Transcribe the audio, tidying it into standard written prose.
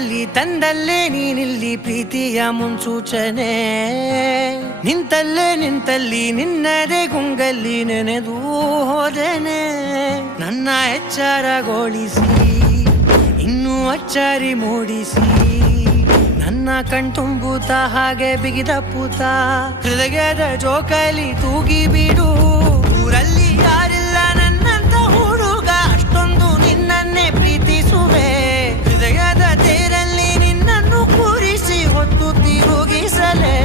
ಕಣ್ಣಲ್ಲಿ ತಂದಲ್ಲೇ ನೀನಿಲ್ಲಿ ಪ್ರೀತಿಯ ಮುನ್ಸೂಚನೆ ನಿಂತಲ್ಲಿ ನಿನ್ನದೇ ಗುಂಗಲ್ಲಿ ನೆನೆದು ಹೋದೆನೆ ನನ್ನ ಎಚ್ಚರಗೊಳಿಸಿ ಇನ್ನೂ ಅಚ್ಚರಿ ಮೂಡಿಸಿ ನನ್ನ ಕಣ್ತುಂಬುತ್ತ ಹಾಗೆ ಬಿಗಿದ ಪೂತ ಹೃದಯದ ಜೋಕಾಲಿ ತೂಗಿ ಬಿಡು ಊರಲ್ಲಿ ಯಾರಿಲ್ಲ ನನ್ನಂತ ಹುಡುಗ ಅಷ್ಟೊಂದು ನಿನ್ನನ್ನೇ ಪ್ರೀತಿಸುವೆ ಹೃದಯದ ತೇರಲ್ಲಿ ನಿನ್ನನ್ನು ಕೂರಿಸಿ ಹೊತ್ತು ತಿರುಗಿಸಲೇ